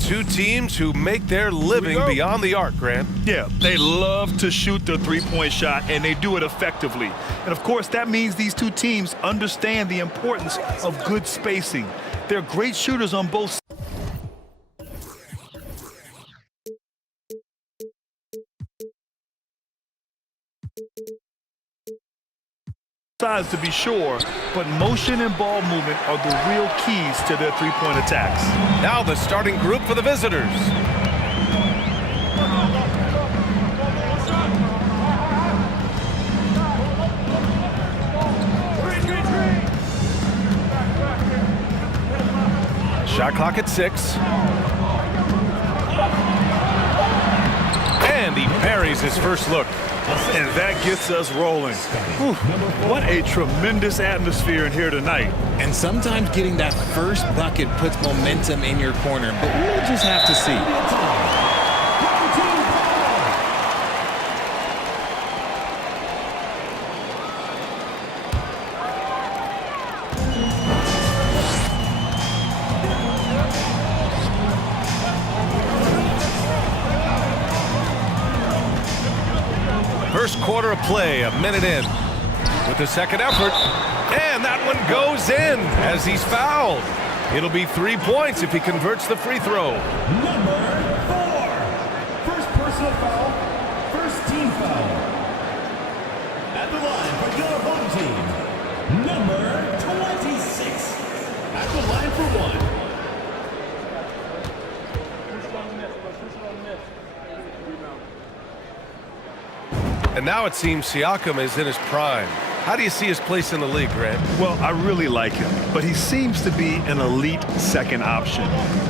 Two teams who make their living beyond the arc, Grant. Yeah, they love to shoot the three-point shot, and they do it effectively. And, of course, that means these two teams understand the importance of good spacing. They're great shooters on both sides, to be sure, but motion and ball movement are the real keys to their three-point attacks. Now the starting group for the visitors. Shot clock at 6. And he parries his first look. And that gets us rolling. Whew, what a tremendous atmosphere in here tonight. And sometimes getting that first bucket puts momentum in your corner, but we'll just have to see. First quarter of play, a minute in. With the second effort, and that one goes in as he's fouled. It'll be 3 points if he converts the free throw. Number 4. First personal foul, first team foul. At the line for your home team, number 26. At the line for 1. And now it seems Siakam is in his prime. How do you see his place in the league, Grant? Well, I really like him, but he seems to be an elite second option.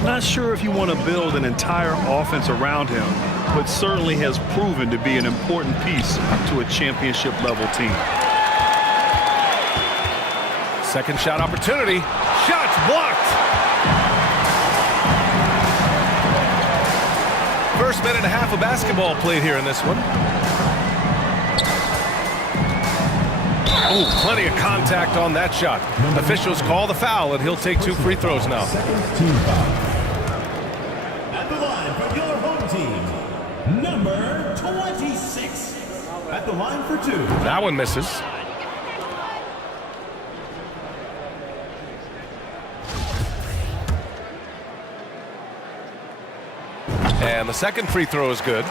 Not sure if you want to build an entire offense around him, but certainly has proven to be an important piece to a championship-level team. Second shot opportunity. Shots blocked. First minute and a half of basketball played here in this one. Oh, plenty of contact on that shot. Officials call the foul, and he'll take 2 free throws now. Team foul. At the line for your home team, number 26. At the line for 2. That one misses. And the second free throw is good.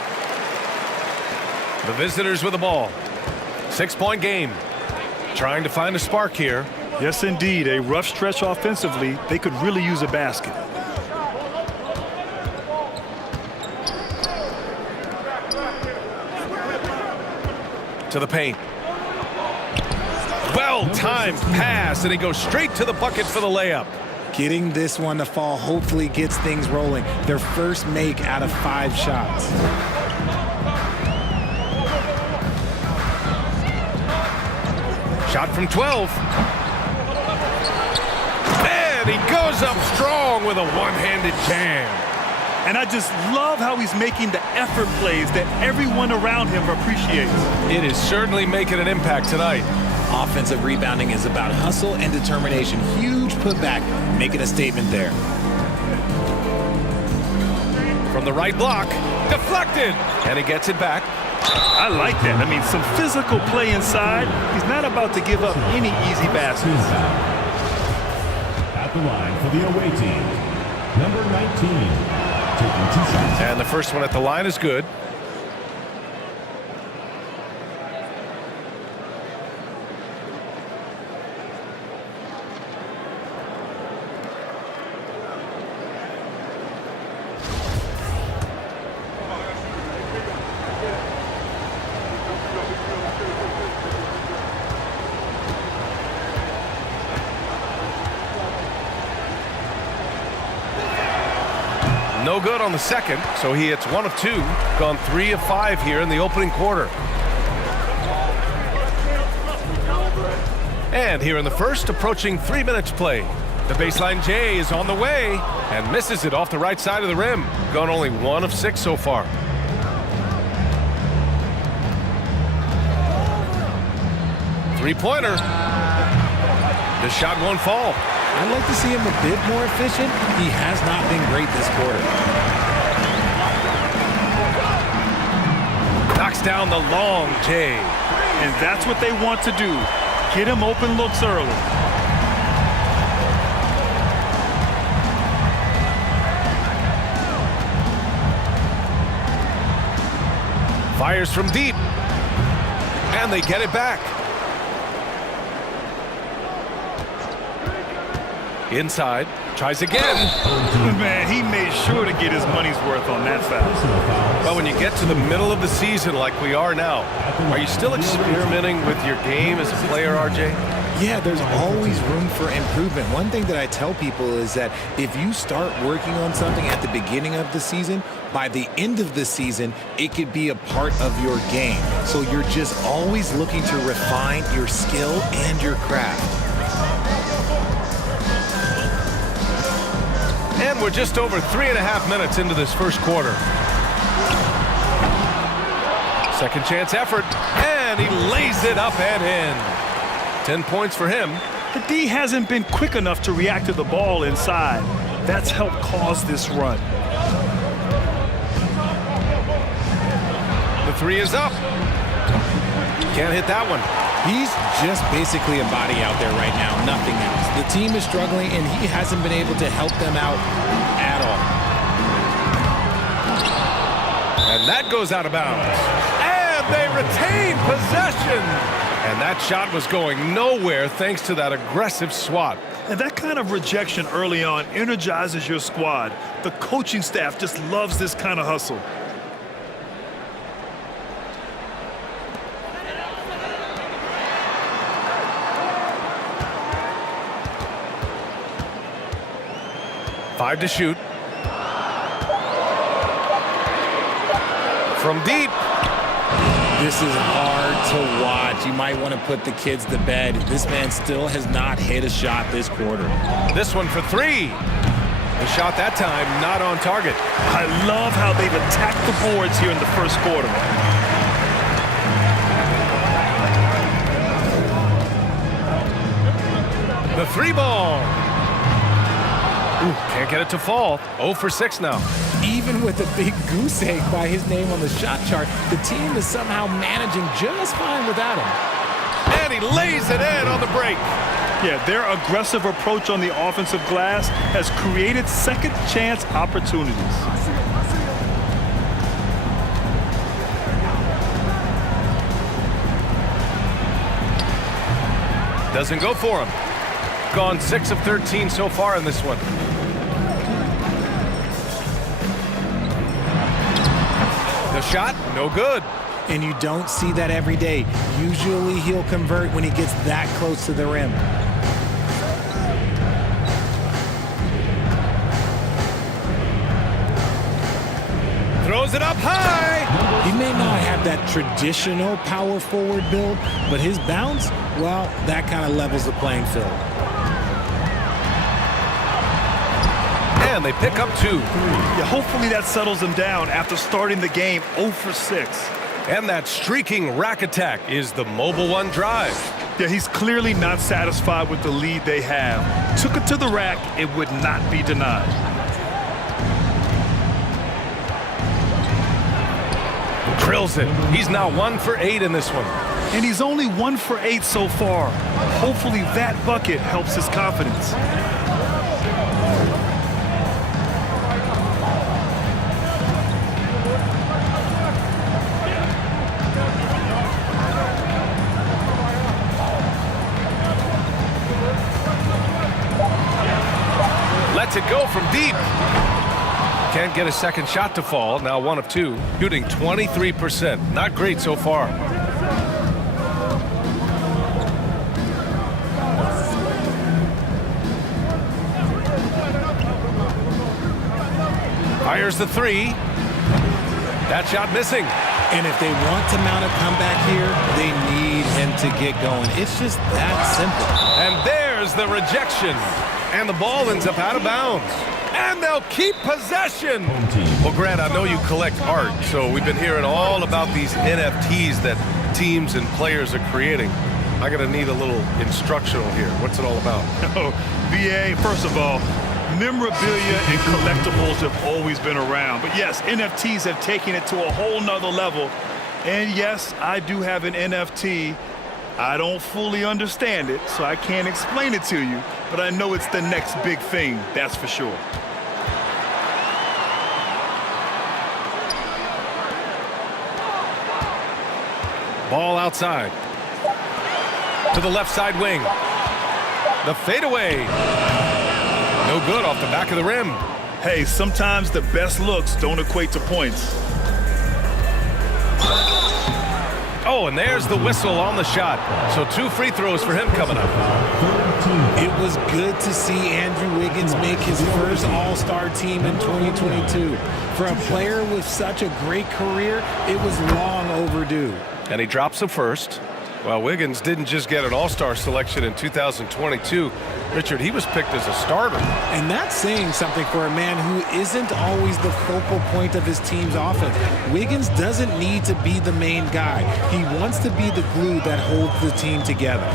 The visitors with the ball. 6-point game. Trying to find a spark here. Yes, indeed. A rough stretch offensively. They could really use a basket. To the paint. Well-timed pass, and he goes straight to the bucket for the layup. Getting this one to fall hopefully gets things rolling. Their first make out of 5 shots. Shot from 12. And he goes up strong with a one-handed jam. And I just love how he's making the effort plays that everyone around him appreciates. It is certainly making an impact tonight. Offensive rebounding is about hustle and determination. Huge putback, making a statement there. From the right block, deflected, and he gets it back. I like that. I mean, some physical play inside. He's not about to give up any easy baskets. At the line for the away team, number 19. Taking 2 shots. And the first one at the line is good. No good on the second, so he hits 1 of 2, gone 3 of 5 here in the opening quarter. And here in the first, approaching 3 minutes play. The baseline J is on the way and misses it off the right side of the rim. Gone only 1 of 6 so far. Three-pointer. The shot won't fall. I'd like to see him a bit more efficient. He has not been great this quarter. Knocks down the long J. And that's what they want to do. Get him open looks early. Fires from deep. And they get it back. Inside. Tries again. Man, he made sure to get his money's worth on that foul. Well, when you get to the middle of the season like we are now, are you still experimenting with your game as a player, RJ? Yeah, there's always room for improvement. One thing that I tell people is that if you start working on something at the beginning of the season, by the end of the season, it could be a part of your game. So you're just always looking to refine your skill and your craft. And we're just over 3.5 minutes into this first quarter. Second chance effort, and he lays it up and in. 10 points for him. The D hasn't been quick enough to react to the ball inside. That's helped cause this run. The three is up. Can't hit that one. He's just basically a body out there right now, nothing else. The team is struggling, and he hasn't been able to help them out at all. And that goes out of bounds. And they retain possession. And that shot was going nowhere thanks to that aggressive swat. And that kind of rejection early on energizes your squad. The coaching staff just loves this kind of hustle. Five to shoot. From deep. This is hard to watch. You might want to put the kids to bed. This man still has not hit a shot this quarter. This one for three. The shot that time not on target. I love how they've attacked the boards here in the first quarter. The three ball. Ooh, can't get it to fall. 0 for 6 now. Even with a big goose egg by his name on the shot chart, the team is somehow managing just fine without him. And he lays it in on the break. Yeah, their aggressive approach on the offensive glass has created second chance opportunities. Doesn't go for him. Gone 6 of 13 so far in this one. The shot, no good. And you don't see that every day. Usually he'll convert when he gets that close to the rim. Throws it up high. He may not have that traditional power forward build, but his bounce, well, that kind of levels the playing field. And they pick up 2. Yeah, hopefully that settles him down after starting the game 0 for 6. And that streaking rack attack is the Mobile One drive. Yeah, he's clearly not satisfied with the lead they have. Took it to the rack, it would not be denied. Drills it. He's now 1 for 8 in this one. And he's only 1 for 8 so far. Hopefully that bucket helps his confidence. Lets it go from deep. Can't get a second shot to fall. Now 1 of 2. Shooting 23%. Not great so far. Fires the 3. That shot missing. And if they want to mount a comeback here, they need him to get going. It's just that simple. And there's the rejection. And the ball ends up out of bounds. And they'll keep possession. Well, Grant, I know you collect art, so we've been hearing all about these NFTs that teams and players are creating. I'm going to need a little instructional here. What's it all about? Oh, BA, first of all, memorabilia and collectibles have always been around. But yes, NFTs have taken it to a whole nother level. And yes, I do have an NFT. I don't fully understand it, so I can't explain it to you. But I know it's the next big thing, that's for sure. Ball outside. To the left side wing. The fadeaway. No good off the back of the rim. Hey, sometimes the best looks don't equate to points. Oh, and there's the whistle on the shot. So 2 free throws for him coming up. It was good to see Andrew Wiggins make his first All-Star team in 2022. For a player with such a great career, it was long overdue. And he drops the first. Well, Wiggins didn't just get an All-Star selection in 2022. Richard, he was picked as a starter. And that's saying something for a man who isn't always the focal point of his team's offense. Wiggins doesn't need to be the main guy. He wants to be the glue that holds the team together.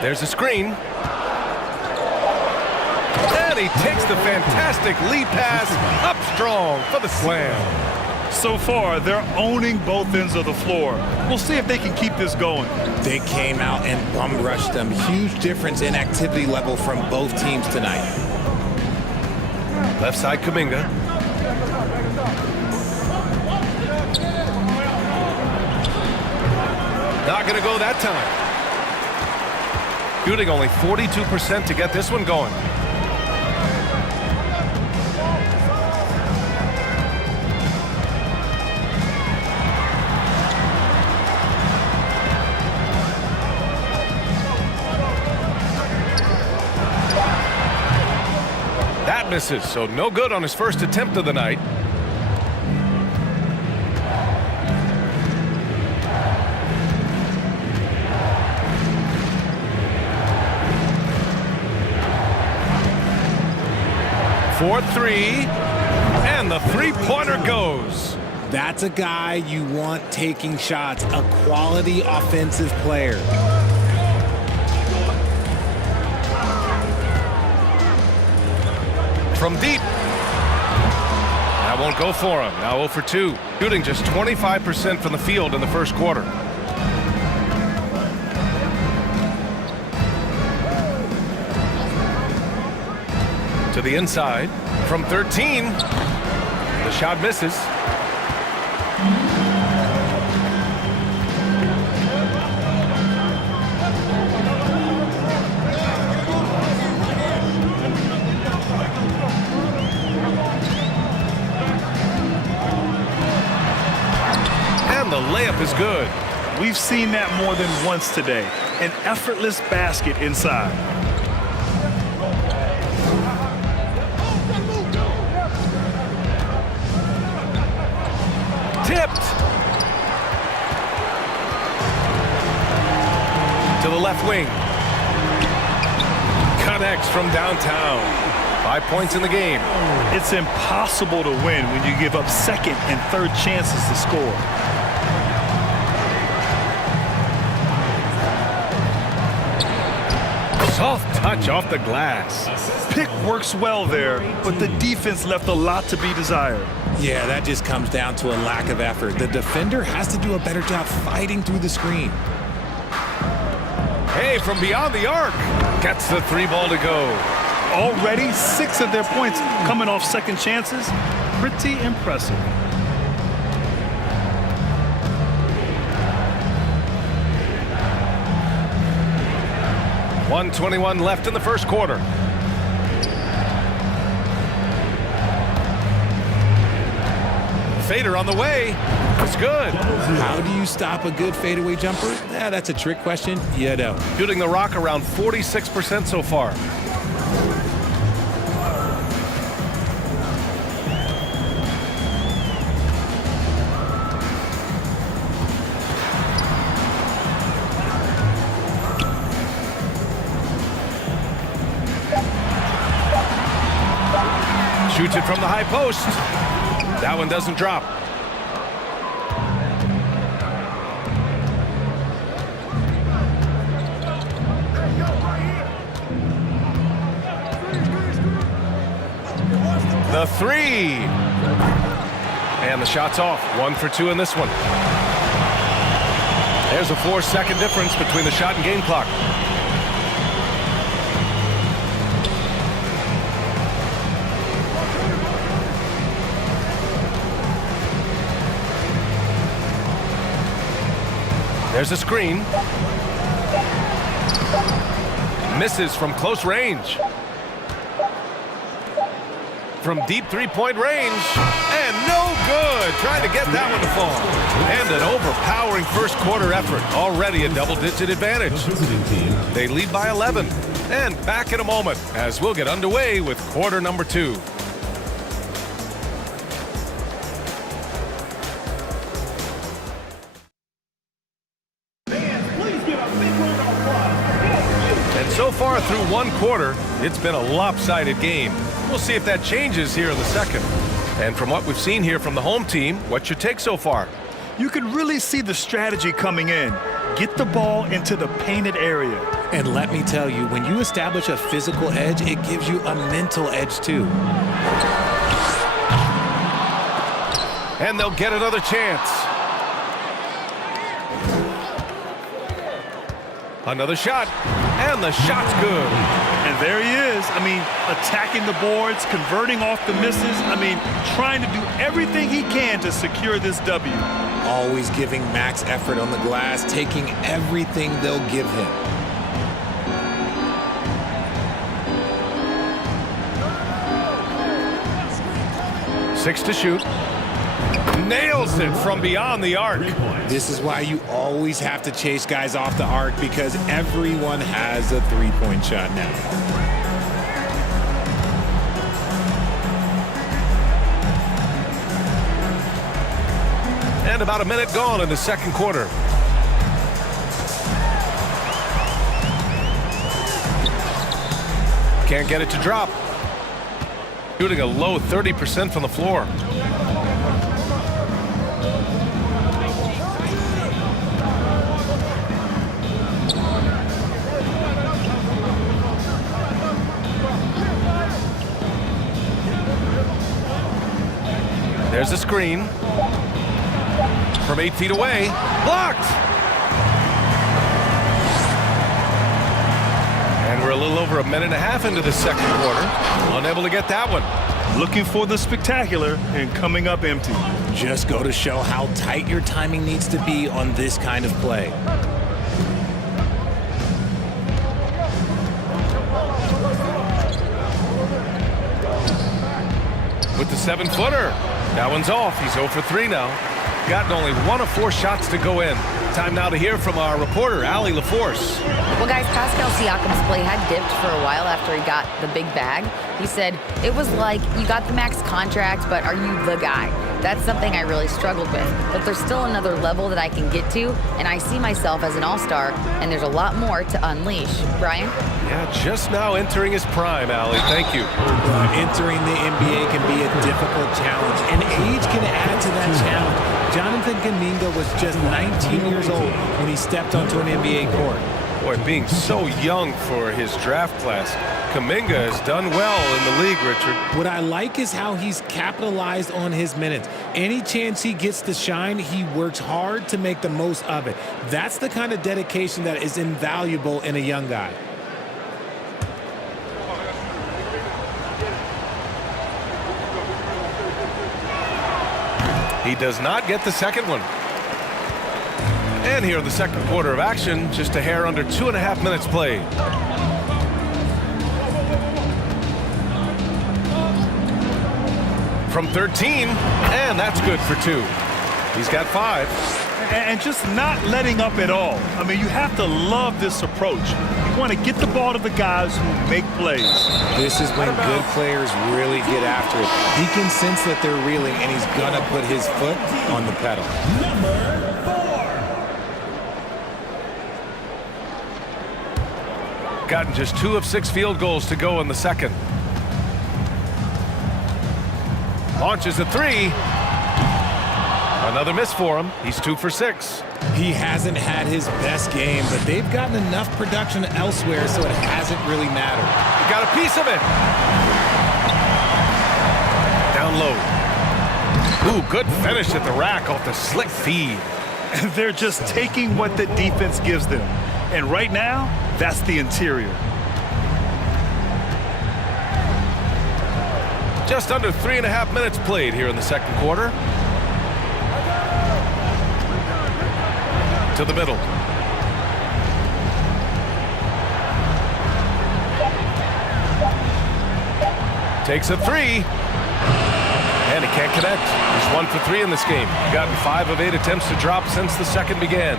There's a screen. And he takes the fantastic lead pass up strong for the slam. So far, they're owning both ends of the floor. We'll see if they can keep this going. They came out and bum rushed them. Huge difference in activity level from both teams tonight. Left side Kuminga. Not going to go that time. Shooting only 42% to get this one going. That misses, so no good on his first attempt of the night. For 3, and the three-pointer goes. That's a guy you want taking shots, a quality offensive player. From deep. That won't go for him. Now 0 for 2. Shooting just 25% from the field in the first quarter. To the inside. From 13. The shot misses. The layup is good. We've seen that more than once today. An effortless basket inside. Tipped. To the left wing. Connects from downtown. 5 points in the game. It's impossible to win when you give up second and third chances to score. Soft touch off the glass. Pick works well there, but the defense left a lot to be desired. Yeah, that just comes down to a lack of effort. The defender has to do a better job fighting through the screen. Hey, from beyond the arc. Gets the 3 ball to go. Already 6 of their points coming off second chances. Pretty impressive. .121 left in the first quarter. Fader on the way. It's good. How do you stop a good fadeaway jumper? That's a trick question. You know. Shooting the rock around 46% so far. Shoots it from the high post. That one doesn't drop. The three. And the shot's off. 1 for 2 in this one. There's a 4-second difference between the shot and game clock. There's a screen. Misses from close range. From deep three-point range. And no good. Trying to get that one to fall. And an overpowering first quarter effort. Already a double-digit advantage. They lead by 11. And back in a moment as we'll get underway with quarter number 2. So far through one quarter, it's been a lopsided game. We'll see if that changes here in the second. And from what we've seen here from the home team, what's your take so far? You can really see the strategy coming in. Get the ball into the painted area. And let me tell you, when you establish a physical edge, it gives you a mental edge too. And they'll get another chance. Another shot, and the shot's good. And there he is. I mean, attacking the boards, converting off the misses. I mean, trying to do everything he can to secure this W. Always giving max effort on the glass, taking everything they'll give him. Six to shoot. Nails it from beyond the arc. This is why you always have to chase guys off the arc, because everyone has a three-point shot now. And about a minute gone in the second quarter. Can't get it to drop. Shooting a low 30% from the floor. There's a screen. From 8 feet away. Blocked! And we're a little over a minute and a half into the second quarter. Unable to get that one. Looking for the spectacular and coming up empty. Just go to show how tight your timing needs to be on this kind of play. With the 7-footer. That one's off. He's 0 for 3 now. Gotten only 1 of 4 shots to go in. Time now to hear from our reporter, Allie LaForce. Well, guys, Pascal Siakam's play had dipped for a while after he got the big bag. He said, it was like, you got the max contract, but are you the guy? That's something I really struggled with. But there's still another level that I can get to, and I see myself as an all-star, and there's a lot more to unleash. Brian? Yeah, just now entering his prime, Allie. Thank you. Entering the NBA can be a difficult challenge, and age can add to that challenge. Jonathan Kuminga was just 19 years old when he stepped onto an NBA court. Boy, being so young for his draft class, Kuminga has done well in the league, Richard. What I like is how he's capitalized on his minutes. Any chance he gets to shine, he works hard to make the most of it. That's the kind of dedication that is invaluable in a young guy. He does not get the second one. And here in the second quarter of action, just a hair under 2.5 minutes played. From 13, and that's good for 2. He's got 5. And just not letting up at all. I mean, you have to love this approach. You want to get the ball to the guys who make plays. This is when good players really get after it. He can sense that they're reeling, and he's going to put his foot on the pedal. Number 4. Gotten just 2 of 6 field goals to go in the second. Launches a three. Another miss for him. He's 2 for 6. He hasn't had his best game, but they've gotten enough production elsewhere, so it hasn't really mattered. He got a piece of it. Down low. Ooh, good finish at the rack off the slick feed. They're just taking what the defense gives them. And right now, that's the interior. Just under 3.5 minutes played here in the second quarter. To the middle. Takes a three. And he can't connect. He's 1 for 3 in this game. Gotten 5 of 8 attempts to drop since the second began.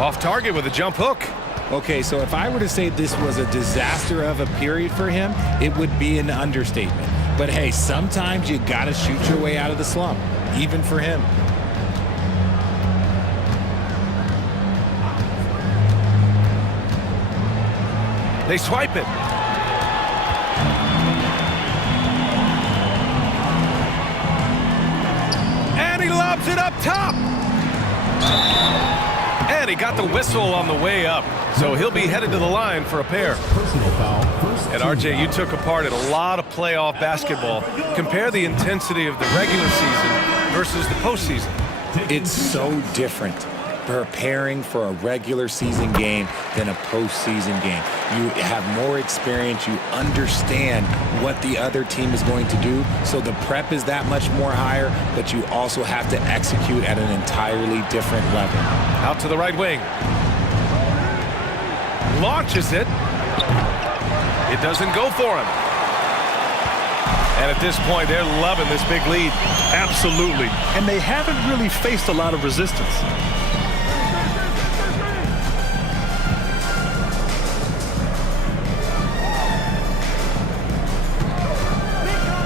Off target with a jump hook. Okay, so if I were to say this was a disaster of a period for him, it would be an understatement. But hey, sometimes you gotta shoot your way out of the slump, even for him. They swipe it. And he lobs it up top. And he got the whistle on the way up. So he'll be headed to the line for a pair. Personal foul. First And RJ, you took a part in a lot of playoff basketball. Compare the intensity of the regular season versus the postseason. It's so different preparing for a regular season game than a postseason game. You have more experience. You understand what the other team is going to do. So the prep is that much more higher, but you also have to execute at an entirely different level. Out to the right wing. Launches it. It doesn't go for him. And at this point, they're loving this big lead. Absolutely. And they haven't really faced a lot of resistance.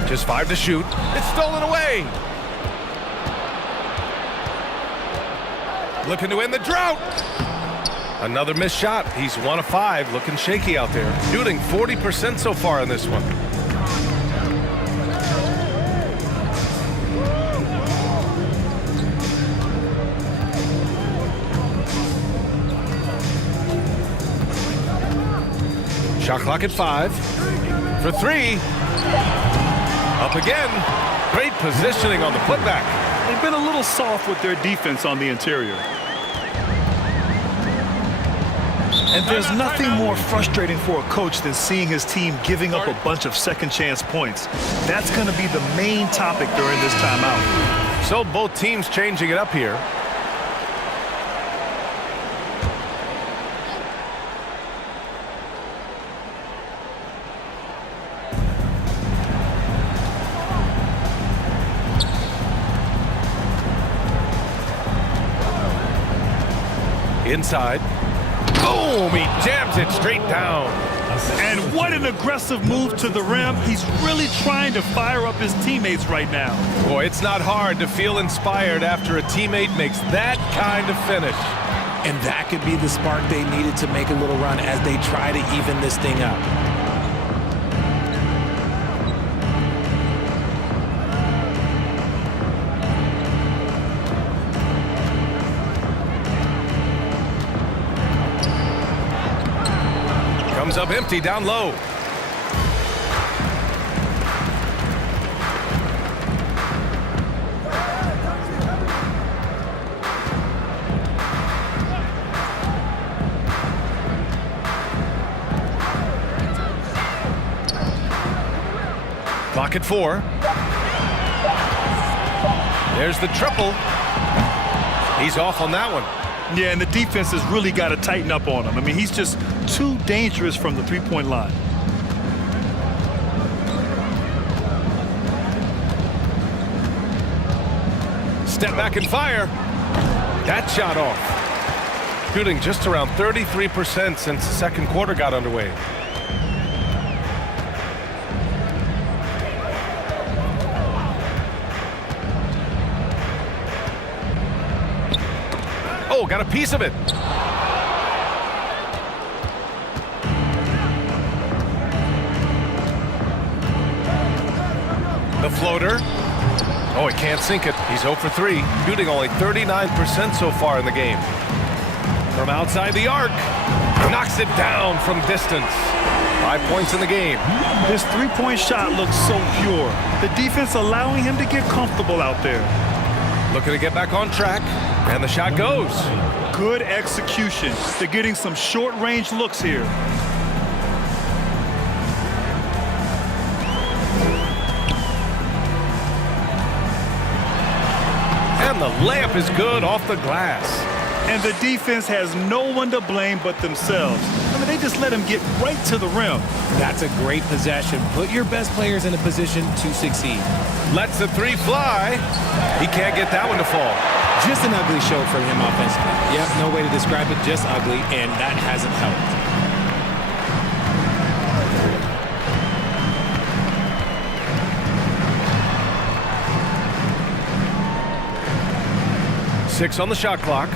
Just 5 to shoot. It's stolen away. Looking to end the drought. Another missed shot. He's 1 of 5. Looking shaky out there. Shooting 40% so far in this one. Shot clock at 5. For 3. Up again. Great positioning on the putback. They've been a little soft with their defense on the interior. And there's nothing more frustrating for a coach than seeing his team giving up a bunch of second chance points. That's going to be the main topic during this timeout. So both teams changing it up here. Inside. Boom! He jams it straight down. And what an aggressive move to the rim. He's really trying to fire up his teammates right now. Boy, it's not hard to feel inspired after a teammate makes that kind of finish. And that could be the spark they needed to make a little run as they try to even this thing up. Comes up empty down low. Clock at 4. There's the triple. He's off on that one. Yeah, and the defense has really got to tighten up on him. I mean, he's just too dangerous from the three-point line. Step back and fire. That shot off. Shooting just around 33% since the second quarter got underway. Oh, got a piece of it. The floater. Oh, he can't sink it. He's 0 for 3, shooting only 39% so far in the game. From outside the arc, knocks it down from distance. 5 points in the game. His three-point shot looks so pure. The defense allowing him to get comfortable out there. Looking to get back on track, and the shot goes. Good execution. They're getting some short-range looks here. And the layup is good off the glass. And the defense has no one to blame but themselves. I mean, they just let him get right to the rim. That's a great possession. Put your best players in a position to succeed. Lets the 3 fly. He can't get that one to fall. Just an ugly show from him offensively. Yep, no way to describe it, just ugly, and that hasn't helped. Six on the shot clock.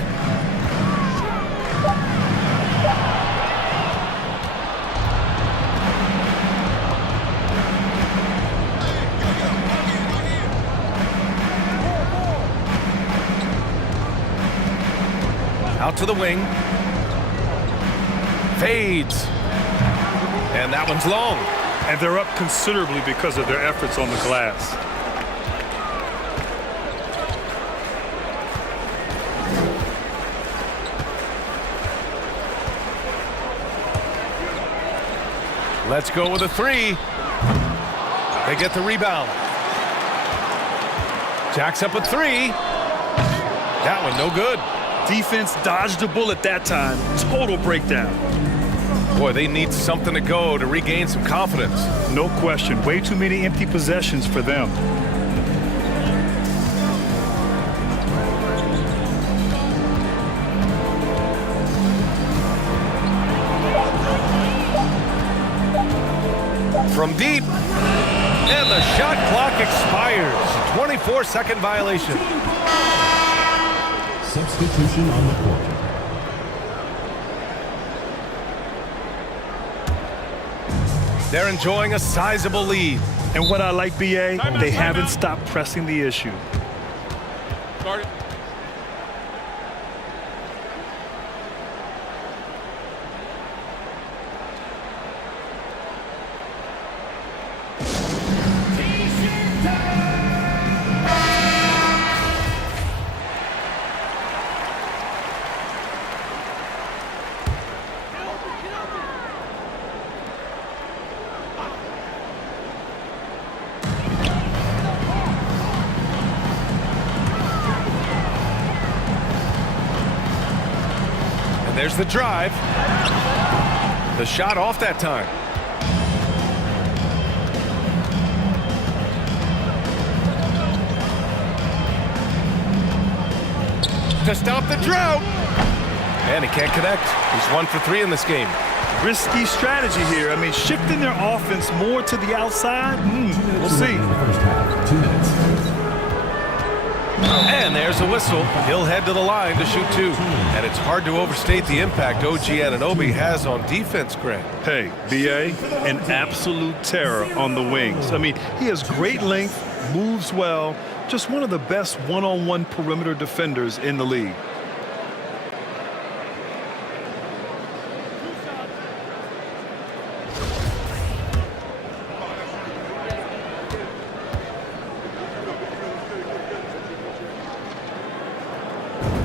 Out to the wing. Fades. And that one's long. And they're up considerably because of their efforts on the glass. Let's go with a 3. They get the rebound. Jacks up a 3. That one no good. Defense dodged a bullet that time. Total breakdown. Boy, they need something to go to regain some confidence. No question. Way too many empty possessions for them. From deep. And the shot clock expires. 24-second violation. Substitution on the court. They're enjoying a sizable lead. And what I like, BA, they haven't stopped pressing the issue. Start it. There's the drive. The shot off that time. To stop the drought. And he can't connect. He's 1 for 3 in this game. Risky strategy here. I mean, shifting their offense more to the outside. We'll see. First half, 2 minutes. And there's a whistle. He'll head to the line to shoot 2. And it's hard to overstate the impact OG Anunoby has on defense, Grant. Hey, BA, an absolute terror on the wings. I mean, he has great length, moves well, just one of the best one-on-one perimeter defenders in the league.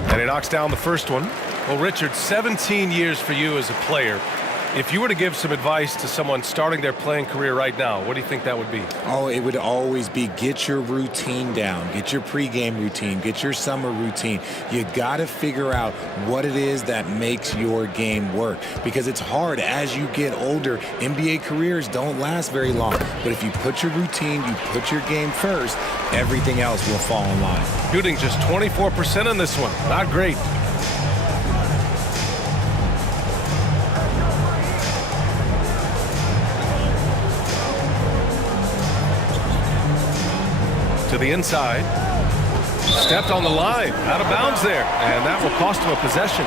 And he knocks down the first one. Well, Richard, 17 years for you as a player. If you were to give some advice to someone starting their playing career right now, what do you think that would be? Oh, it would always be get your routine down. Get your pregame routine. Get your summer routine. You got to figure out what it is that makes your game work. Because it's hard as you get older. NBA careers don't last very long. But if you put your routine, you put your game first, everything else will fall in line. Shooting just 24% on this one. Not great. To the inside. Stepped on the line. Out of bounds there. And that will cost him a possession.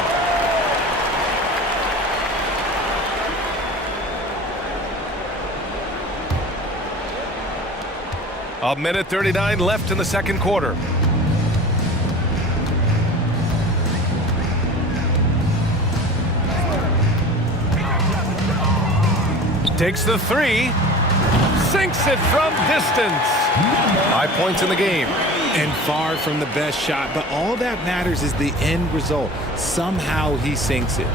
A minute 39 left in the second quarter. Takes the three. Sinks it from distance. 5 points in the game. And far from the best shot, but all that matters is the end result. Somehow he sinks it.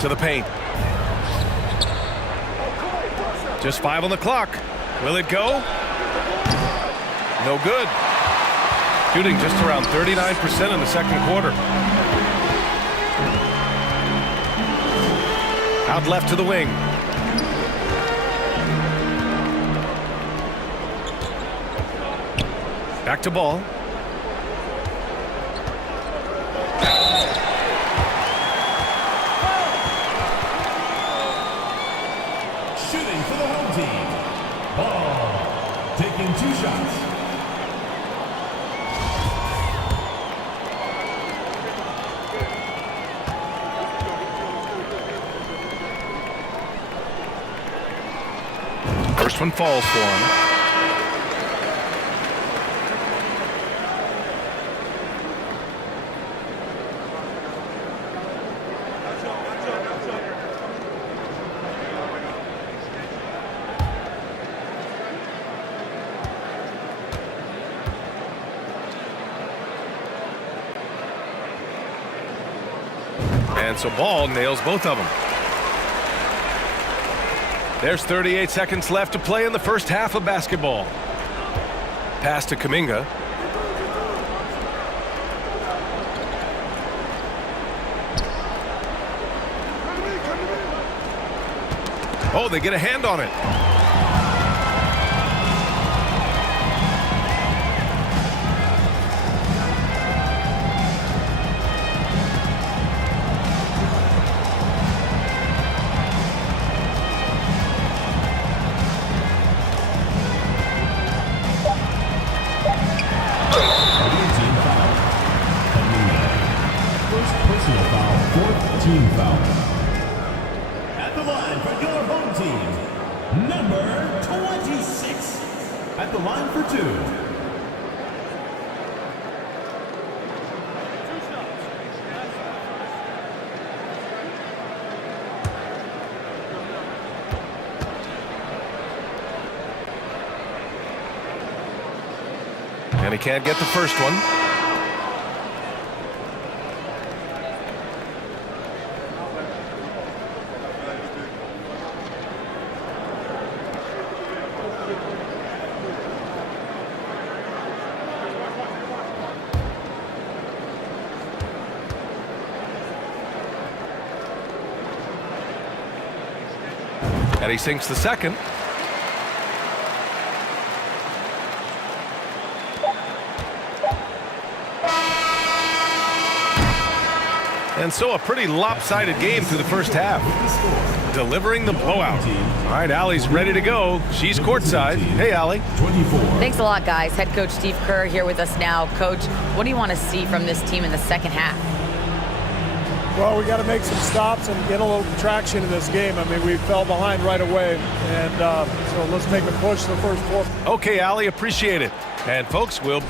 To the paint. Just 5 on the clock. Will it go? No good. Shooting just around 39% in the second quarter. Out left to the wing. Back to Ball. Shooting for the home team. Ball. Taking 2 shots. First one falls for him. And so Ball nails both of them. There's 38 seconds left to play in the first half of basketball. Pass to Kuminga. Oh, they get a hand on it. Team foul. At the line for your home team, number 26. At the line for 2. And he can't get the first one. And he sinks the second. And so a pretty lopsided game through the first half. Delivering the blowout. All right, Allie's ready to go. She's courtside. Hey, Allie. 24. Thanks a lot, guys. Head coach Steve Kerr here with us now. Coach, what do you want to see from this team in the second half? Well, we got to make some stops and get a little traction in this game. I mean, we fell behind right away, and so let's make a push the first 4. Okay, Allie, appreciate it. And folks, we'll...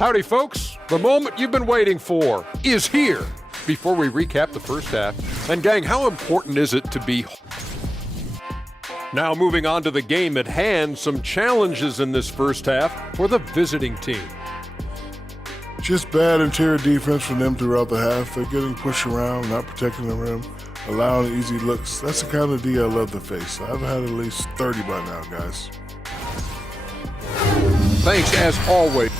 Howdy, folks. The moment you've been waiting for is here. Before we recap the first half, and gang, how important is it to be... Now moving on to the game at hand, some challenges in this first half for the visiting team. Just bad interior defense from them throughout the half. They're getting pushed around, not protecting the rim, allowing easy looks. That's the kind of D I love to face. I've had at least 30 by now, guys. Thanks as always.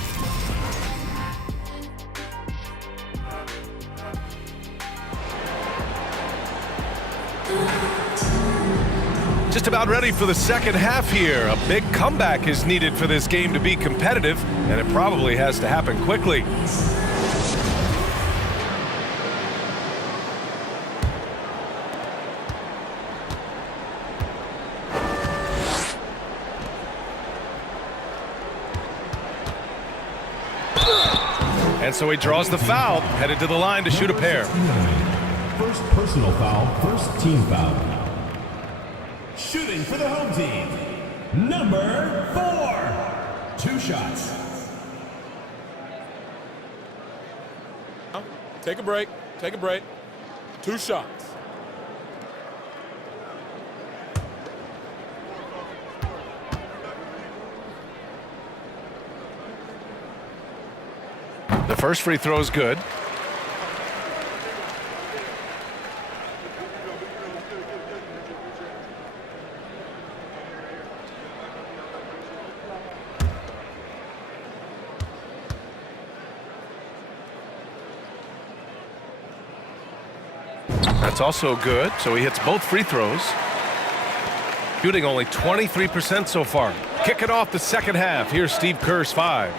Just about ready for the second half here. A big comeback is needed for this game to be competitive, and it probably has to happen quickly. And so he draws the foul, headed to the line to shoot a pair. First personal foul, first team foul. Shooting for the home team, number 4. 2 shots. Take a break. Take a break. 2 shots. The first free throw is good. That's also good, so he hits both free throws. Shooting only 23% so far. Kicking off the second half. Here's Steve Kerr's 5.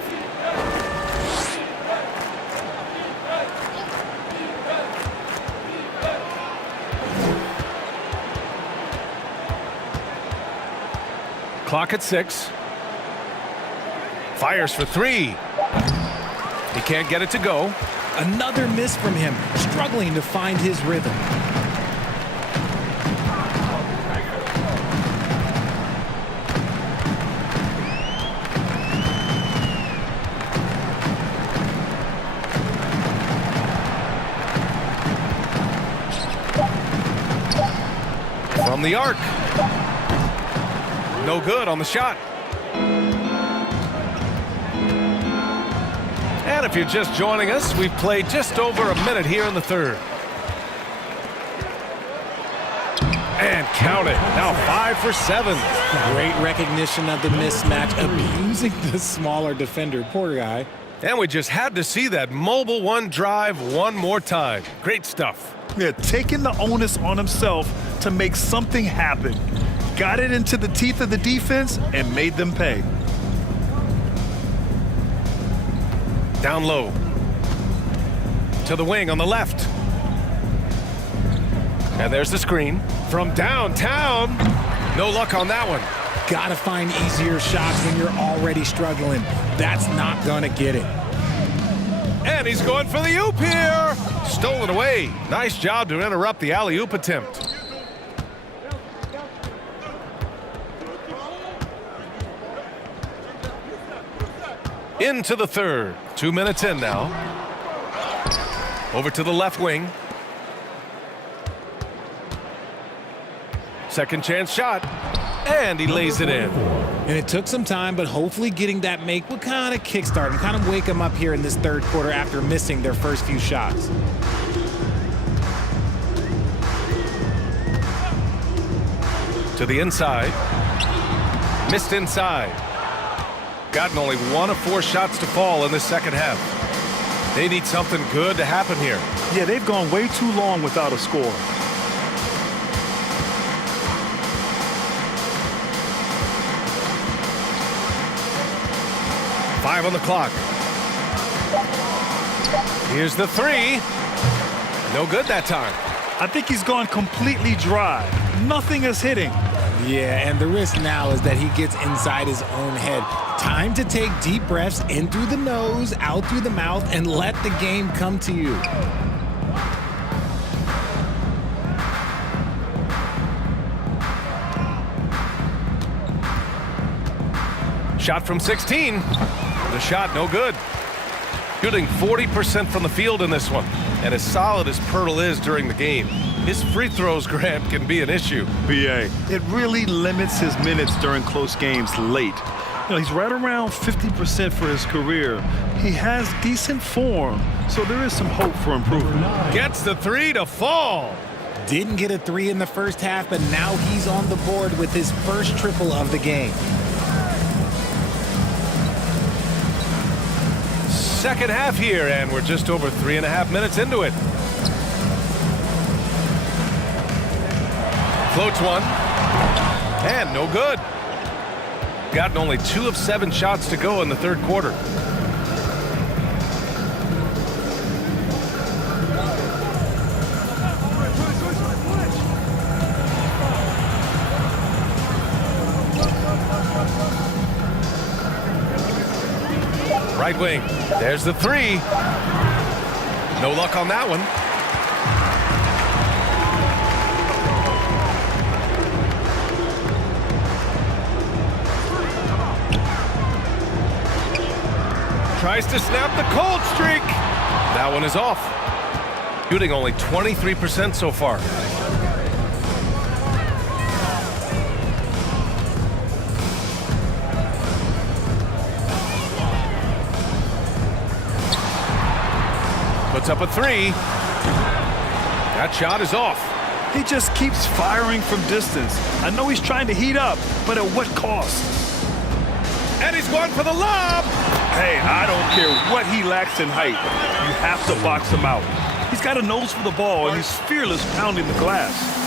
Clock at 6. Fires for 3. He can't get it to go. Another miss from him, struggling to find his rhythm. From the arc. No good on the shot. And if you're just joining us, we've played just over a minute here in the third. And count it. Now 5 for 7. Great recognition of the mismatch, abusing the smaller defender. Poor guy. And we just had to see that mobile one drive one more time. Great stuff. Yeah, taking the onus on himself to make something happen. Got it into the teeth of the defense and made them pay. Down low. To the wing on the left. And there's the screen. From downtown. No luck on that one. Gotta find easier shots when you're already struggling. That's not gonna get it. And he's going for the oop here. Stolen away. Nice job to interrupt the alley-oop attempt. Into the third. 2 minutes in now. Over to the left wing. Second chance shot. And he lays it in. And it took some time, but hopefully getting that make will kind of kickstart him, kind of wake him up here in this third quarter after missing their first few shots. To the inside. Missed inside. Gotten only 1 of 4 shots to fall in this second half. They need something good to happen here. Yeah, they've gone way too long without a score. Five on the clock. Here's the 3. No good that time. I think he's gone completely dry. Nothing is hitting. Yeah, and the risk now is that he gets inside his own head. Time to take deep breaths in through the nose, out through the mouth, and let the game come to you. Shot from 16. The shot no good. Shooting 40% from the field in this one. And as solid as Pirtle is during the game, his free throws, Grant, can be an issue. BA, it really limits his minutes during close games late. You know, he's right around 50% for his career. He has decent form, so there is some hope for improvement. Gets the 3 to fall. Didn't get a 3 in the first half, but now he's on the board with his first triple of the game. Second half here, and we're just over 3.5 minutes into it. Floats one. And no good. Gotten only 2 of 7 shots to go in the third quarter. Right wing. There's the 3. No luck on that one. Tries to snap the cold streak. That one is off. Shooting only 23% so far. Puts up a three. That shot is off. He just keeps firing from distance. I know he's trying to heat up, but at what cost? And he's going for the lob. Hey, I don't care what he lacks in height. You have to box him out. He's got a nose for the ball, and he's fearless pounding the glass.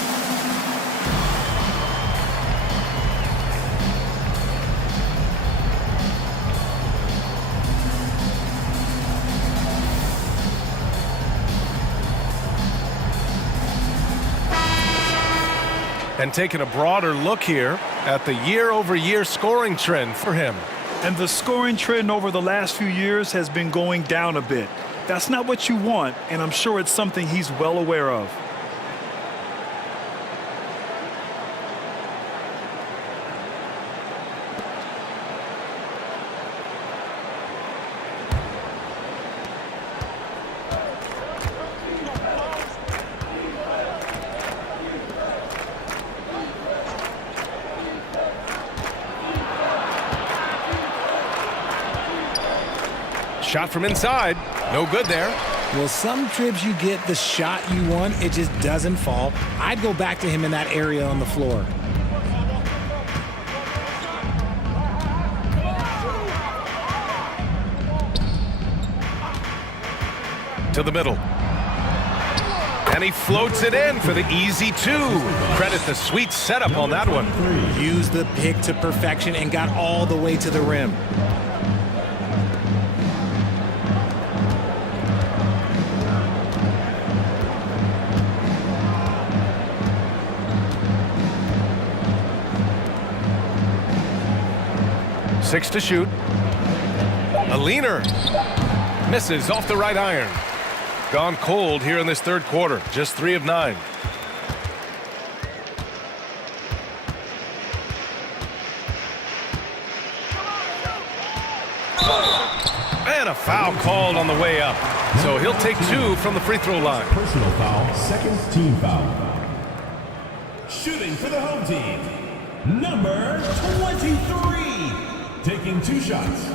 And taking a broader look here at the year-over-year scoring trend for him. And the scoring trend over the last few years has been going down a bit. That's not what you want, and I'm sure it's something he's well aware of. Shot from inside. No good there. Well, some trips you get the shot you want, it just doesn't fall. I'd go back to him in that area on the floor. To the middle. And he floats it in for the easy two. Credit the sweet setup on that one. Used the pick to perfection and got all the way to the rim. Six to shoot. A leaner. Misses off the right iron. Gone cold here in this third quarter. Just 3 of 9. And a foul called on the way up. So he'll take 2 from the free throw line. Personal foul, second team foul. Shooting for the home team, number 23. Taking 2 shots.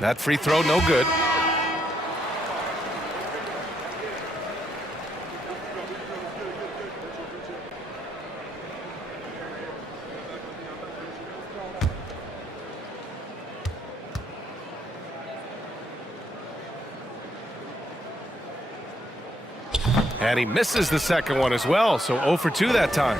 That free throw, no good. And he misses the second one as well, so 0 for 2 that time.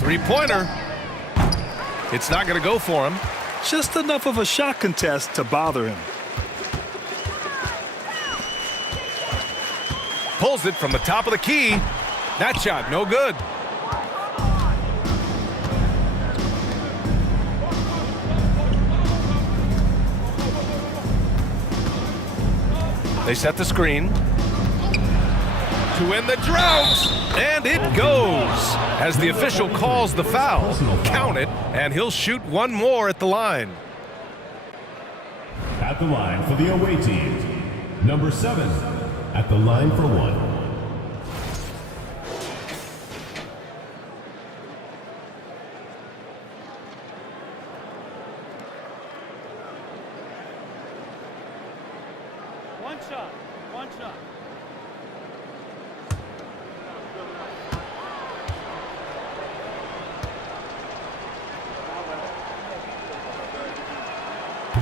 Three-pointer. It's not going to go for him. Just enough of a shot contest to bother him. Pulls it from the top of the key. That shot, no good. They set the screen. To win the drought. And it goes. As the official calls the foul, count it, and he'll shoot one more at the line. At the line for the away team, number 7. At the line for 1. One shot.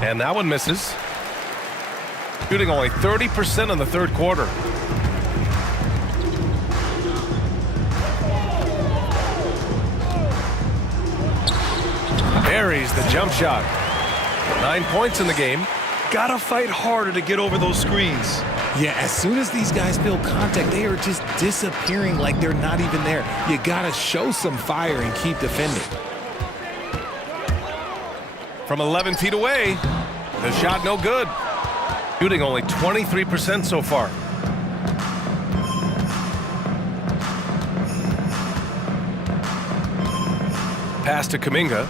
And that one misses. Shooting only 30% in the third quarter. buries the jump shot. 9 points in the game. Gotta fight harder to get over those screens. Yeah, as soon as these guys feel contact, they are just disappearing like they're not even there. You gotta show some fire and keep defending. From 11 feet away, the shot no good. Shooting only 23% so far. Pass to Kuminga.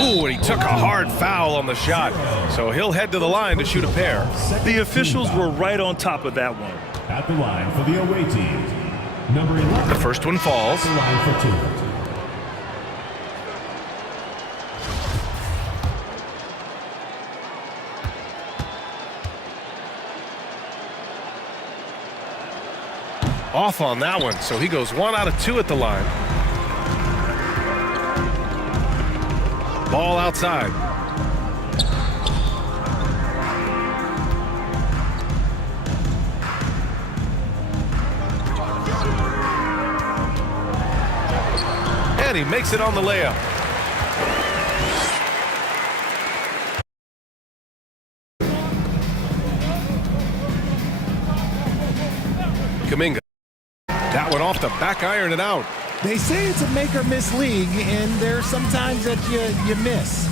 Ooh, and he took a hard foul on the shot. So he'll head to the line to shoot a pair. The officials were right on top of that one. At the line for the away team, number 11. The first one falls. At the line for 2. Off on that one, so he goes 1 out of 2 at the line. Ball outside. And he makes it on the layup. Kuminga. That one off the back iron and out. They say it's a make or miss league, and there's sometimes that you miss.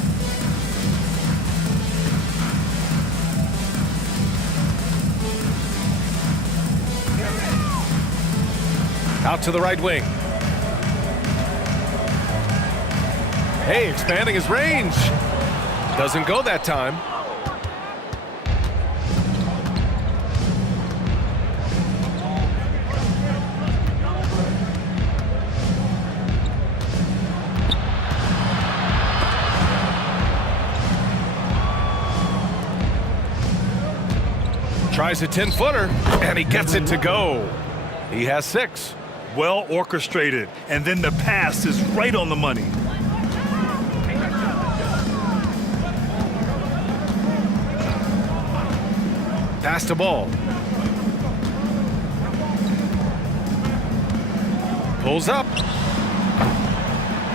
Out to the right wing. Hey, expanding his range. Doesn't go that time. Tries a 10-footer, and he gets it to go. He has 6. Well orchestrated, and then the pass is right on the money. Pass to ball. Pulls up.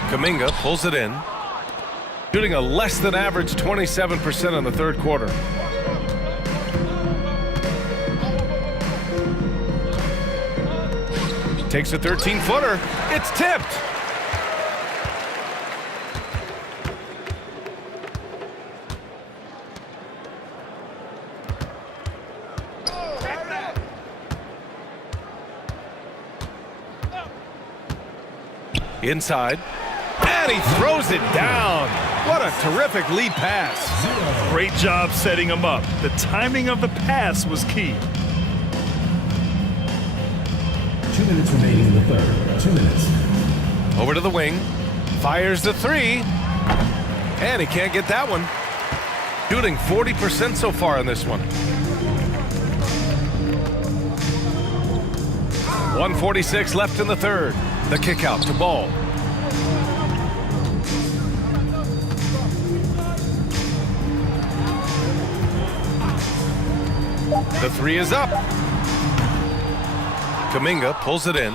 Kuminga pulls it in. Shooting a less than average 27% in the third quarter. Takes a 13-footer. It's tipped. Inside. And he throws it down. What a terrific lead pass. Great job setting him up. The timing of the pass was key. 2 minutes remaining in the third. 2 minutes. Over to the wing. Fires the 3. And he can't get that one. Shooting 40% so far in this one. 1:46 left in the third. The kick out to Ball. The 3 is up. Kuminga pulls it in.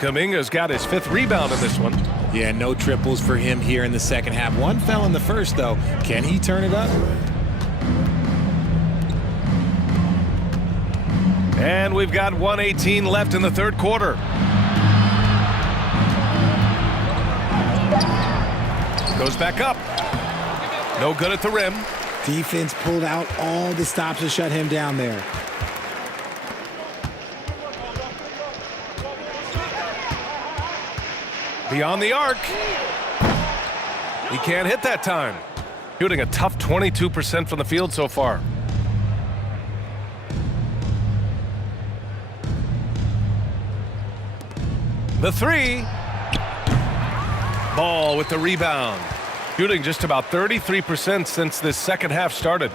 Kuminga's got his 5th rebound in this one. Yeah, no triples for him here in the second half. One fell in the first, though. Can he turn it up? And we've got 1:18 left in the third quarter. Goes back up. No good at the rim. Defense pulled out all the stops to shut him down there. Beyond the arc. He can't hit that time. Shooting a tough 22% from the field so far. The 3. Ball with the rebound. Shooting just about 33% since this second half started.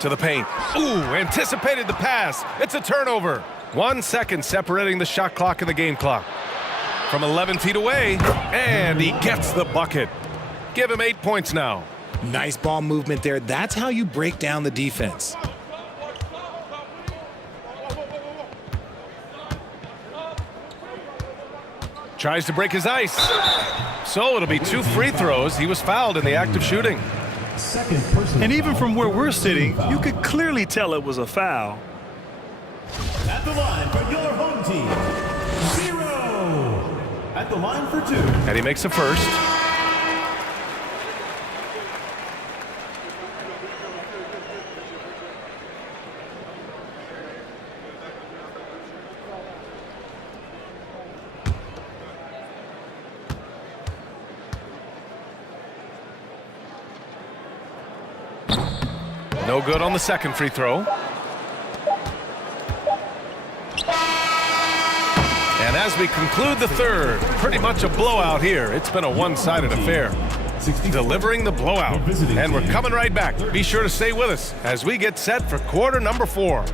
To the paint. Ooh, anticipated the pass. It's a turnover. 1 second separating the shot clock and the game clock. From 11 feet away, and he gets the bucket. Give him 8 points now. Nice ball movement there. That's how you break down the defense. Tries to break his ice. So it'll be 2 free throws. He was fouled in the act of shooting. Second personal And even foul. from where we're sitting, Foul. you could clearly tell it was a foul. At the line for your home team, 0. At the line for 2. And he makes a first. No good on the second free throw. And as we conclude the third, pretty much a blowout here. It's been a one-sided affair. Delivering the blowout. And we're coming right back. Be sure to stay with us as we get set for quarter number 4.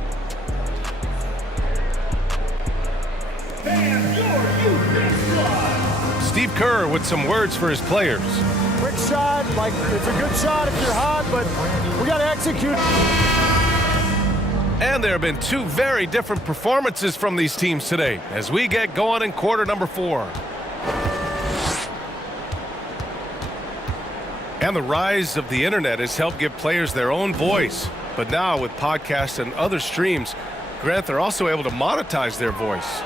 Steve Kerr with some words for his players. Quick shot, like it's a good shot if you're hot, but we got to execute. And there have been 2 very different performances from these teams today as we get going in quarter number 4. And the rise of the internet has helped give players their own voice. But now with podcasts and other streams, Grant, they're also able to monetize their voice.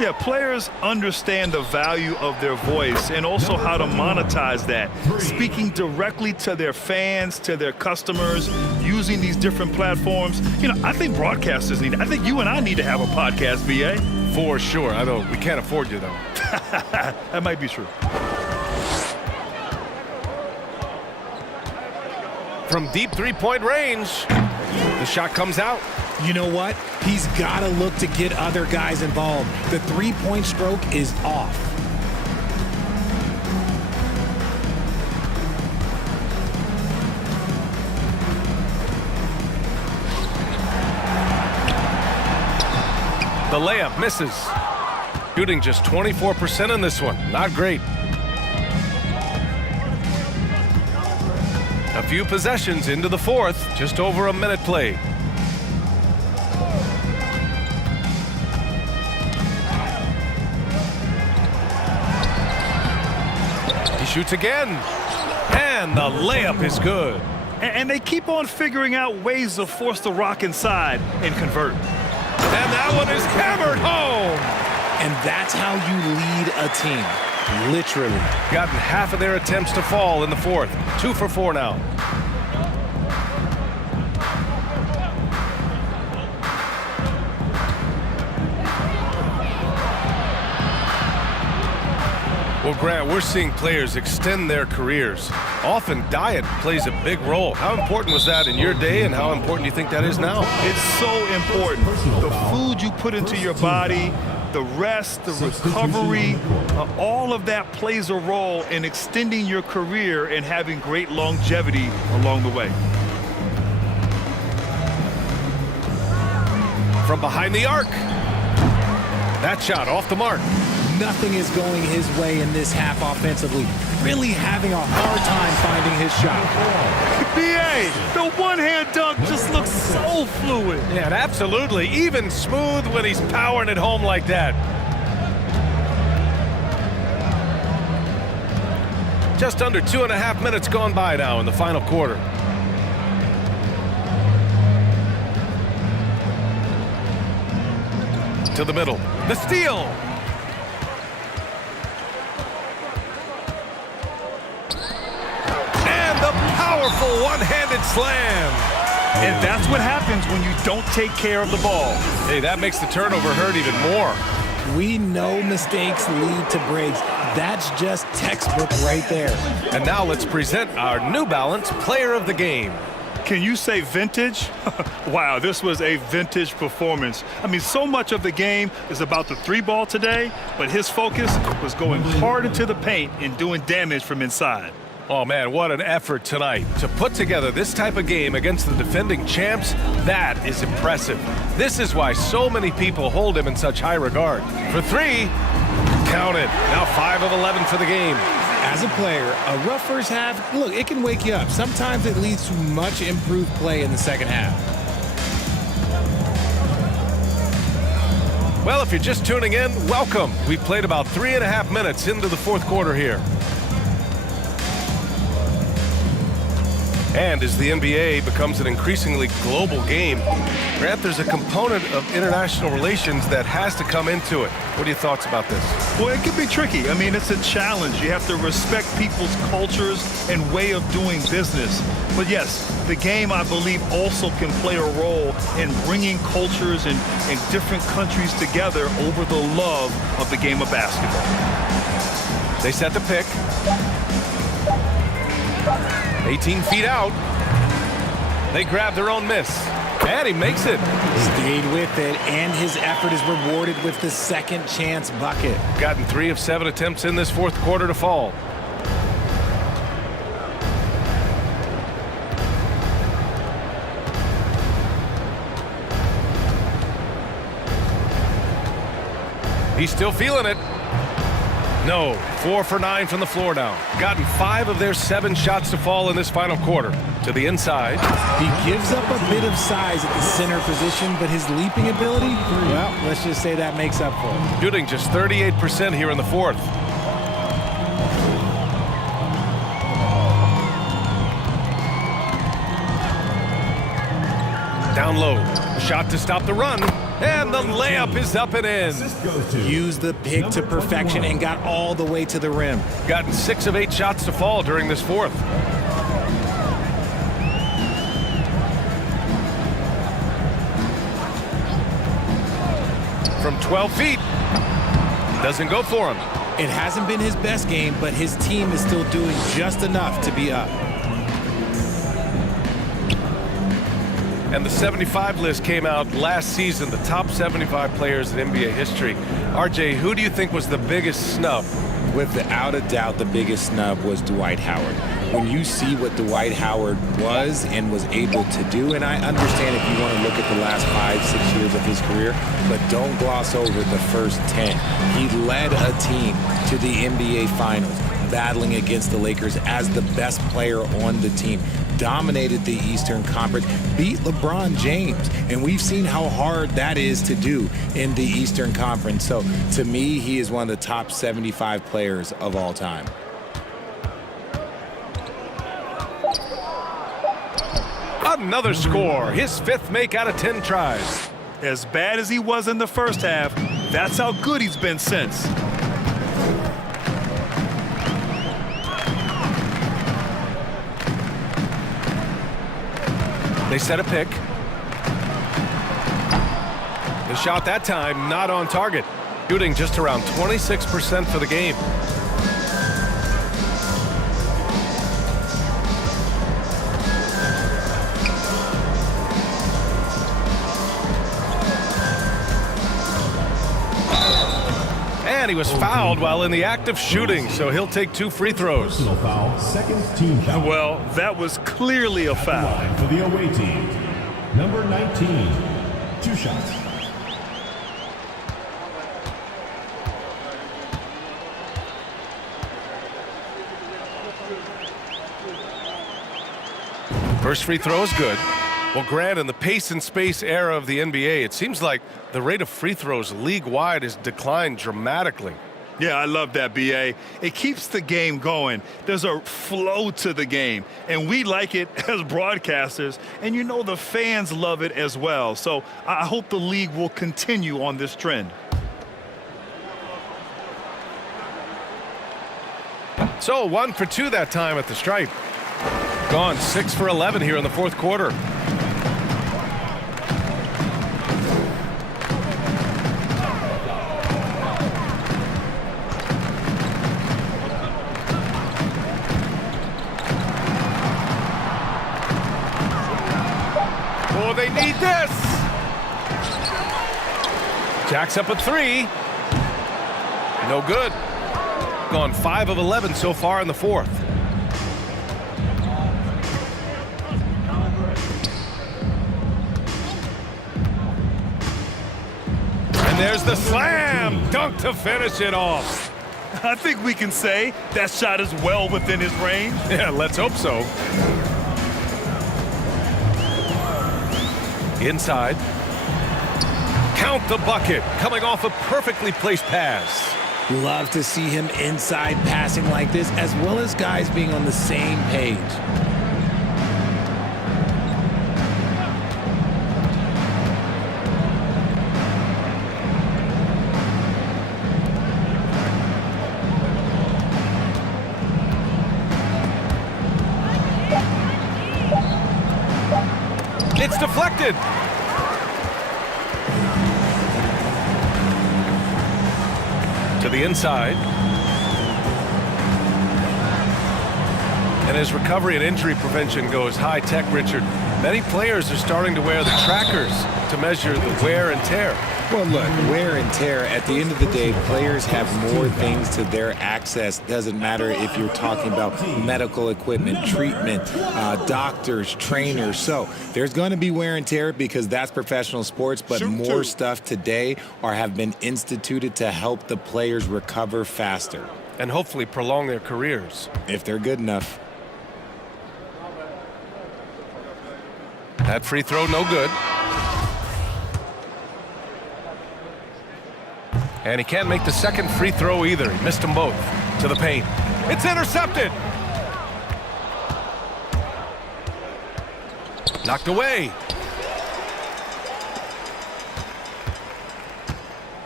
Yeah, players understand the value of their voice and also how to monetize that. Speaking directly to their fans, to their customers, using these different platforms. You know, I think broadcasters need, I think you and I need to have a podcast, BA. For sure. I know we can't afford you, though. That might be true. From deep three-point range, the shot comes out. You know what? He's got to look to get other guys involved. The three-point stroke is off. The layup misses. Shooting just 24% in this one. Not great. A few possessions into the fourth. Just over a minute played. He shoots again. And the layup is good. And they keep on figuring out ways to force the rock inside and convert. And that one is hammered home. And that's how you lead a team. Literally. Gotten half of their attempts to fall in the fourth. 2 for 4 now. Well, Grant, we're seeing players extend their careers. Often diet plays a big role. How important was that in your day, and how important do you think that is now? It's so important. The food you put into your body, the rest, the recovery, all of that plays a role in extending your career and having great longevity along the way. From behind the arc. That shot off the mark. Nothing is going his way in this half offensively. Really having a hard time finding his shot. BA, the one-hand dunk just looks so fluid. Yeah, and absolutely. Even smooth when he's powering it home like that. Just under 2.5 minutes gone by now in the final quarter. To the middle. The steal. Powerful one-handed slam. And that's what happens when you don't take care of the ball. Hey, that makes the turnover hurt even more. We know mistakes lead to breaks. That's just textbook right there. And now let's present our New Balance Player of the Game. Can you say vintage? Wow, this was a vintage performance. I mean, so much of the game is about the 3-ball today, but his focus was going hard into the paint and doing damage from inside. Oh, man, what an effort tonight. To put together this type of game against the defending champs, that is impressive. This is why so many people hold him in such high regard. For 3, count it. Now 5 of 11 for the game. As a player, a rough first half, look, it can wake you up. Sometimes it leads to much improved play in the second half. Well, if you're just tuning in, welcome. We've played about 3.5 minutes into the fourth quarter here. And as the NBA becomes an increasingly global game, Grant, there's a component of international relations that has to come into it. What are your thoughts about this? Well, it can be tricky. I mean, it's a challenge. You have to respect people's cultures and way of doing business. But yes, the game, I believe, also can play a role in bringing cultures and different countries together over the love of the game of basketball. They set the pick. 18 feet out. They grab their own miss. And he makes it. Stayed with it, and his effort is rewarded with the second chance bucket. Gotten 3 of 7 attempts in this fourth quarter to fall. He's still feeling it. No, 4 for 9 from the floor now. Gotten 5 of their 7 shots to fall in this final quarter. To the inside. He gives up a bit of size at the center position, but his leaping ability, well, let's just say that makes up for it. Shooting just 38% here in the fourth. Down low. A shot to stop the run. And the layup is up and in. Used the pick to perfection and got all the way to the rim. Gotten 6 of 8 shots to fall during this fourth. From 12 feet. Doesn't go for him. It hasn't been his best game, but his team is still doing just enough to be up. And the 75 list came out last season, the top 75 players in NBA history. RJ, who do you think was the biggest snub? Without a doubt, the biggest snub was Dwight Howard. When you see what Dwight Howard was and was able to do, and I understand if you want to look at the last 5-6 years of his career, but don't gloss over the first 10. He led a team to the NBA Finals, battling against the Lakers as the best player on the team. Dominated the Eastern Conference, beat LeBron James, and we've seen how hard that is to do in the Eastern Conference. So to me, he is one of the top 75 players of all time. Another score, his 5th make out of 10 tries. As bad as he was in the first half, that's how good he's been since. They set a pick. The shot that time not on target. Shooting just around 26% for the game. And he was fouled while in the act of shooting, so he'll take 2 free throws. Personal foul, second team foul. Well, that was clearly a foul. For the away team, number 19, 2 shots. First free throw is good. Well, Grant, in the pace and space era of the NBA, it seems like the rate of free throws league-wide has declined dramatically. Yeah, I love that, B.A. It keeps the game going. There's a flow to the game, and we like it as broadcasters, and you know the fans love it as well. So I hope the league will continue on this trend. So 1 for 2 that time at the stripe. Gone 6 for 11 here in the fourth quarter. Oh, they need this. Jacks up a 3. No good. Gone 5 of 11 so far in the fourth. And there's the slam dunk to finish it off. I think we can say that shot is well within his range. Yeah, let's hope so. Inside. Count the bucket, coming off a perfectly placed pass. Love to see him inside passing like this, as well as guys being on the same page. It's deflected. To the inside. And as recovery and injury prevention goes high-tech, Richard, many players are starting to wear the trackers to measure the wear and tear. Well, look, wear and tear, at the end of the day, players have more things to their access. Doesn't matter if you're talking about medical equipment, treatment, doctors, trainers. So there's going to be wear and tear because that's professional sports, but more stuff today have been instituted to help the players recover faster. And hopefully prolong their careers. If they're good enough. That free throw, no good. And he can't make the second free throw either. He missed them both. To the paint. It's intercepted. Knocked away.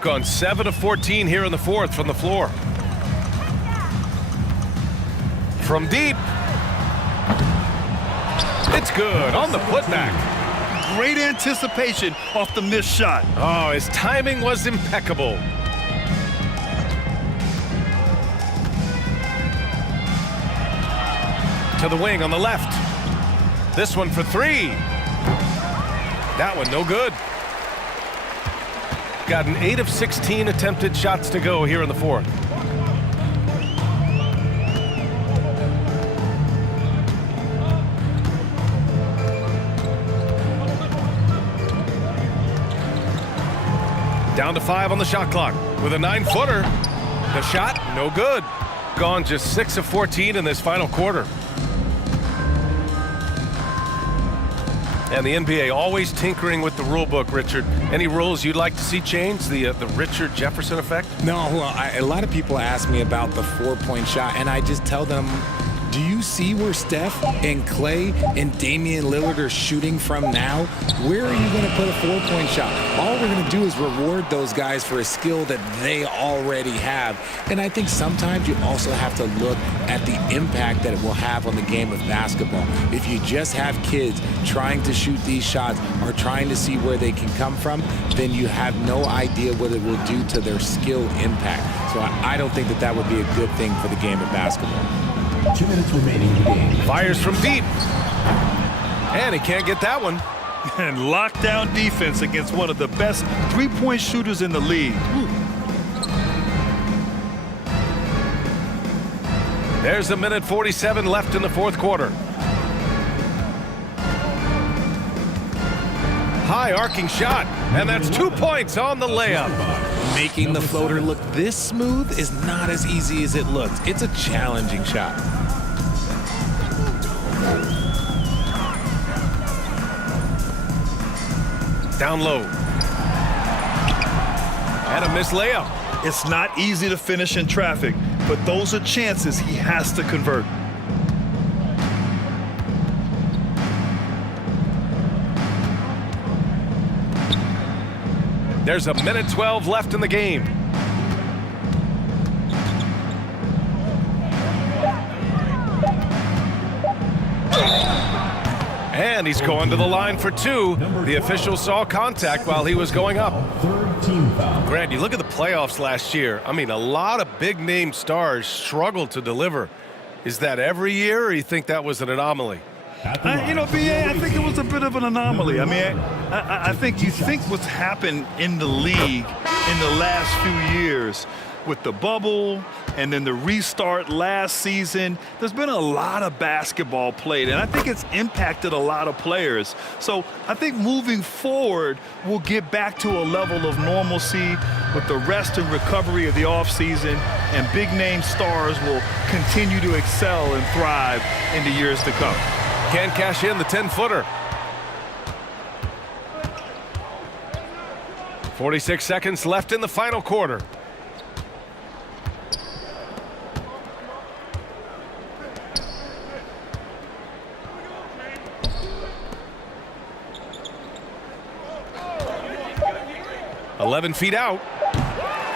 Gone 7 of 14 here in the fourth from the floor. From deep. It's good on the putback. Great anticipation off the missed shot. Oh, his timing was impeccable. To the wing on the left. This one for three. That one no good. Got an 8 of 16 attempted shots to go here in the fourth. Down to 5 on the shot clock with a 9-footer. The shot, no good. Gone just 6 of 14 in this final quarter. And the NBA always tinkering with the rule book, Richard. Any rules you'd like to see changed? The Richard Jefferson effect? No, well, a lot of people ask me about the 4-point shot, and I just tell them, do you see where Steph and Clay and Damian Lillard are shooting from now? Where are you going to put a 4-point shot? All we're going to do is reward those guys for a skill that they already have. And I think sometimes you also have to look at the impact that it will have on the game of basketball. If you just have kids trying to shoot these shots or trying to see where they can come from, then you have no idea what it will do to their skill impact. So I don't think that that would be a good thing for the game of basketball. 2 minutes remaining in the game. Fires from deep. And he can't get that one. And lockdown defense against one of the best three-point shooters in the league. There's a minute 47 left in the fourth quarter. High arcing shot, and that's 2 points on the layup. Making the floater look this smooth is not as easy as it looks. It's a challenging shot. Down low. And a missed layup. It's not easy to finish in traffic, but those are chances he has to convert. There's a minute 12 left in the game. And he's going to the line for two. The official saw contact while he was going up. Third team foul. Grant, you look at the playoffs last year. I mean, a lot of big-name stars struggled to deliver. Is that every year, or you think that was an anomaly? B.A., I think it was a bit of an anomaly. I mean, I think you think what's happened in the league in the last few years, with the bubble and then the restart last season, there's been a lot of basketball played, and I think it's impacted a lot of players. So I think moving forward, we'll get back to a level of normalcy with the rest and recovery of the offseason, and big-name stars will continue to excel and thrive in the years to come. Can't cash in the 10-footer. 46 seconds left in the final quarter. "11 feet out."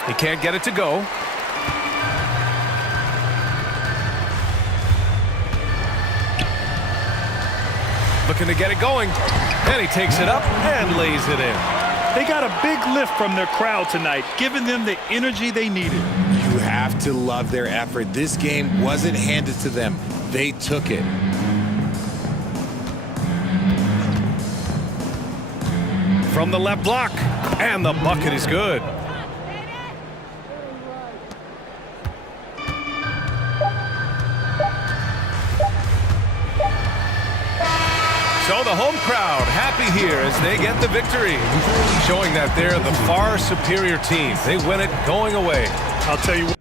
He can't get it to go. Looking to get it going. And he takes it up and lays it in. They got a big lift from their crowd tonight, giving them the energy they needed. You have to love their effort. This game wasn't handed to them. They took it. From the left block. And the bucket is good. So the home crowd happy here as they get the victory, showing that they're the far superior team. They win it going away. I'll tell you what.